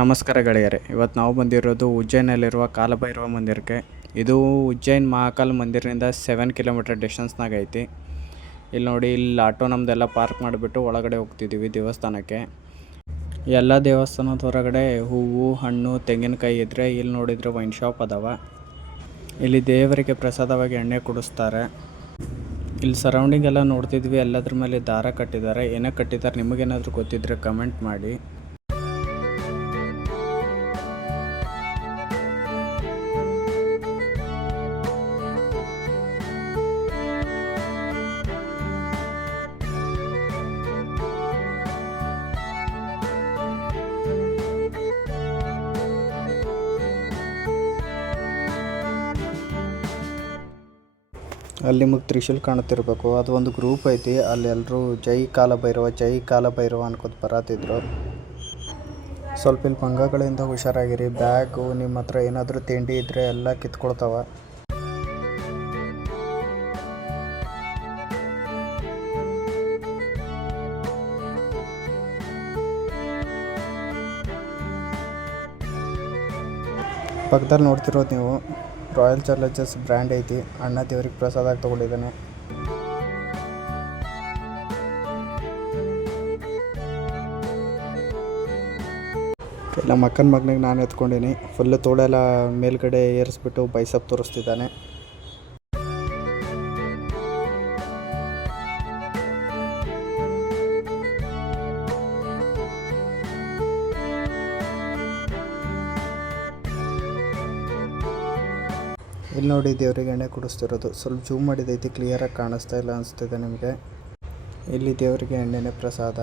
ನಮಸ್ಕಾರ ಗೆಳೆಯರೆ. ಇವತ್ತು ನಾವು ಬಂದಿರೋದು ಉಜ್ಜಯಿನಲ್ಲಿರುವ ಕಾಲಭೈರವ ಮಂದಿರಕ್ಕೆ. ಇದು ಉಜ್ಜಯಿನ್ ಮಹಾಕಾಲ್ ಮಂದಿರದಿಂದ 7 ಕಿಲೋಮೀಟರ್ ಡಿಸ್ಟೆನ್ಸ್ನಾಗ ಐತಿ. ಇಲ್ಲಿ ನೋಡಿ, ಇಲ್ಲಿ ಆಟೋ ನಮ್ಮದೆಲ್ಲ ಪಾರ್ಕ್ ಮಾಡಿಬಿಟ್ಟು ಒಳಗಡೆ ಹೋಗ್ತಿದ್ದೀವಿ ದೇವಸ್ಥಾನಕ್ಕೆ. ಎಲ್ಲ ದೇವಸ್ಥಾನದ ಹೊರಗಡೆ ಹೂವು, ಹಣ್ಣು, ತೆಂಗಿನಕಾಯಿ ಇದ್ದರೆ, ಇಲ್ಲಿ ನೋಡಿದರೆ ವೈನ್ ಶಾಪ್ ಅದಾವ. ಇಲ್ಲಿ ದೇವರಿಗೆ ಪ್ರಸಾದವಾಗಿ ಎಣ್ಣೆ ಕುಡಿಸ್ತಾರೆ. ಇಲ್ಲಿ ಸರೌಂಡಿಂಗ್ ಎಲ್ಲ ನೋಡ್ತಿದ್ವಿ, ಎಲ್ಲದ್ರ ಮೇಲೆ ದಾರ ಕಟ್ಟಿದ್ದಾರೆ. ಏನಕ್ಕೆ ಕಟ್ಟಿದ್ದಾರೆ, ನಿಮಗೇನಾದರೂ ಗೊತ್ತಿದ್ದರೆ ಕಮೆಂಟ್ ಮಾಡಿ. ಅಲ್ಲಿ ನಿಮಗೆ ತ್ರಿಶೂಲ್ ಕಾಣುತ್ತಿರಬೇಕು, ಅದು ಒಂದು ಗ್ರೂಪ್ ಐತಿ. ಅಲ್ಲಿ ಎಲ್ಲರೂ ಜೈ ಕಾಲಭೈರವ ಜೈ ಕಾಲಭೈರವ ಅನ್ಕೋತ ಬರತ್ತಿದ್ರು. ಸ್ವಲ್ಪ ಇಲ್ಲಿ ಮಂಗಗಳಿಂದ ಹುಷಾರಾಗಿರಿ. ಬ್ಯಾಗು, ನಿಮ್ಮ ಹತ್ರ ಏನಾದರೂ ತಿಂಡಿ ಇದ್ದರೆ ಎಲ್ಲ ಕಿತ್ಕೊಳ್ತಾವ. ಪಕ್ಕದಲ್ಲಿ ನೋಡ್ತಿರೋದು ನೀವು ರಾಯಲ್ ಚಾಲೆಂಜರ್ಸ್ ಬ್ರ್ಯಾಂಡ್ ಐತಿ. ಅಣ್ಣ ದೇವ್ರಿಗೆ ಪ್ರಸಾದ ತೊಗೊಂಡಿದ್ದಾನೆ. ನಮ್ಮ ಅಕ್ಕನ ಮಗನಿಗೆ ನಾನು ಎತ್ಕೊಂಡೀನಿ. ಫುಲ್ಲು ತೋಳೆಲ್ಲ ಮೇಲ್ಗಡೆ ಏರಿಸ್ಬಿಟ್ಟು ಬೈಸಪ್ ತೋರಿಸ್ತಿದ್ದಾನೆ. ಇಲ್ಲಿ ನೋಡಿ, ದೇವರಿಗೆ ಎಣ್ಣೆ ಕುಡಿಸ್ತಿರೋದು. ಸ್ವಲ್ಪ ಜೂಮ್ ಮಾಡಿದೈತಿ, ಕ್ಲಿಯರಾಗಿ ಕಾಣಿಸ್ತಾ ಇಲ್ಲ ಅನಿಸ್ತಿದೆ ನಿಮಗೆ. ಇಲ್ಲಿ ದೇವರಿಗೆ ಎಣ್ಣೆನೇ ಪ್ರಸಾದ.